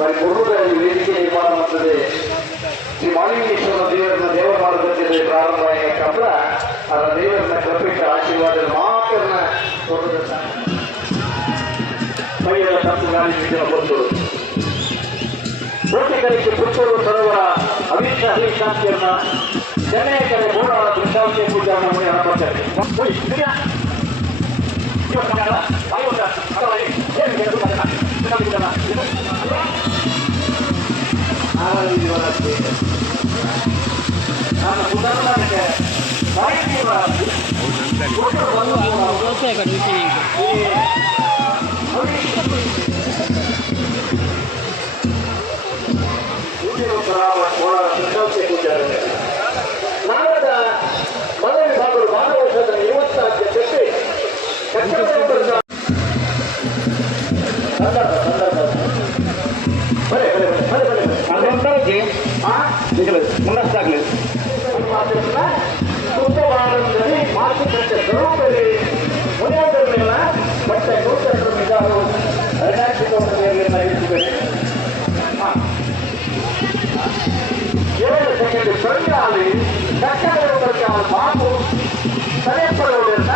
మరి గురువుగారి వేదిక నిర్మాణం అవుతుంది. శ్రీ మాలింగేశ్వర ದೇವರನ್ನ ದೇವರ ಮಾರ್ಗದಲ್ಲಿ ಪ್ರಾರಂಭವಾದ ಕಬ್ಬ ಆ ದೇವರನ್ನ ಕೃಪೆಗೆ ಆಶೀರ್ವಾದ ಮಾತ್ರನ್ನ ಕೊಡುವುದಲ್ಲ. ಮೈಯೆಲ್ಲ ತಪ್ಪುಗಾಲಿ ವಿಜಯ ಬಂದರು ಕೋಟೆಗಳಿಗೆ ಪುತ್ತೂರು ಸರೋವರ ಅವಿಶ್ವ ಹರಿಶಾಂತಿಯನ್ನ ಚೆನ್ನೈ ಕಡೆ ಬೋಡಾಳ ಪ್ರಶಾಂತಿ ಪೂಜಾರಣ ಮನೆ ಹಣಪಡ್ತಾರೆ. ನಾರದ ಮನೆ ವಿಭಾಗಗಳು ಭಾಗವಹಿಸಿದ 24 ಜೊತೆ ಮುನ್ನಷ್ಟಾಗಲಿ ಸುತ್ತವಾರದಲ್ಲಿ ಮಾತುಕತೆ ಸ್ವರೂಪದಲ್ಲಿ ಮುನಿಯಾದರಲ್ಲಿಲ್ಲ ಮತ್ತೆ ನೂತನ ನಿಜಾರು ಅರುಣಾಚಲದಲ್ಲಿ ನಡೆಸಬೇಕು. 7 ಸೆಕೆಂಡ್ ಸರಿಯಾಗಿ ದಕ್ಷಿಣ ಮಾತು ಸರಿಪಡುವುದರಿಂದ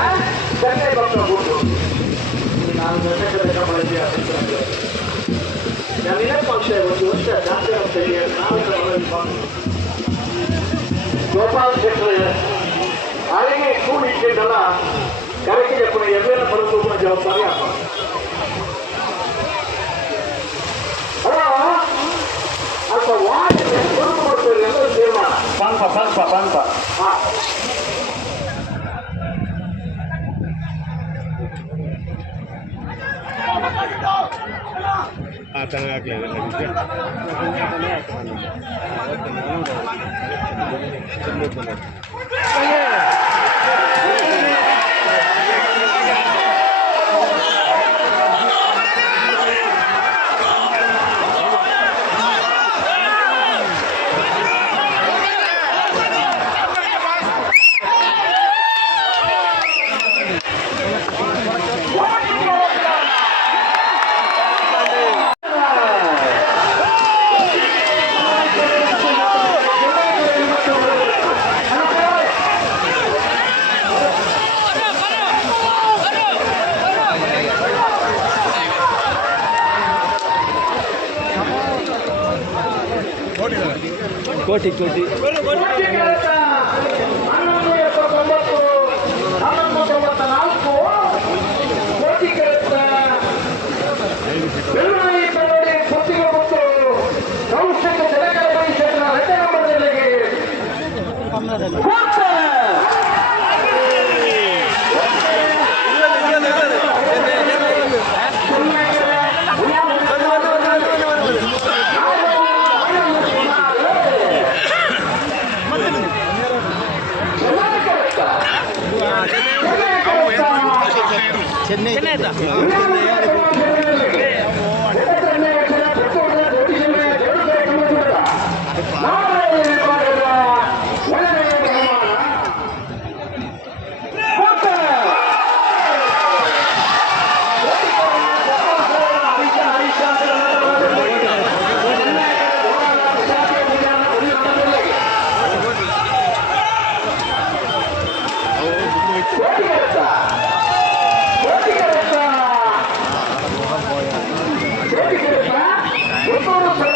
ಚೆನ್ನೈ ಬರಬಹುದು. ನಾನು ದಶಕದ ಬಳಕೆ ನವೀನ ಪಕ್ಷ 1 ವರ್ಷ ಜಾತಿ ಗೋಪಾಲ್ ಶೆಟ್ಟರ್ ಅಲ್ಲಿಗೆ ಕೂಡಿಟ್ಟಿದ್ದಲ್ಲ ಕರೆಕ್ಟಿಗೆ ಕೂಡ ಎಲ್ಲೆಲ್ಲ ಬರುವುದು ಜವಾಬ್ದಾರಿ ಆಗ್ತದೆ. ಅಥವಾ ವಾಚ್ ಕೊಡ್ತೀವಿ ಎಲ್ಲರೂ ತೀರ್ಮಾನ ಪಾನ್ಪ ಚೆನ್ನಾಗಲಿಲ್ಲ ಕೋಟಿ ಕೋಟಿ ಕೋಟಿ ಕರೆತ 1179 1194 ಕೋಟಿ ಕರೆತ ಬೆಳ್ಳುಳ್ಳಿ ಬೆಳ್ಳುಳ್ಳಿ ಪುತ್ತಿಗೆ ಮತ್ತು ನೌಷಧ ಜನಗಳ ಭವಿಷ್ಯದ ರಚನೆ ಮಂಡಳಿಗೆ ಚೆನ್ನೈ ಪುತ್ತೂರು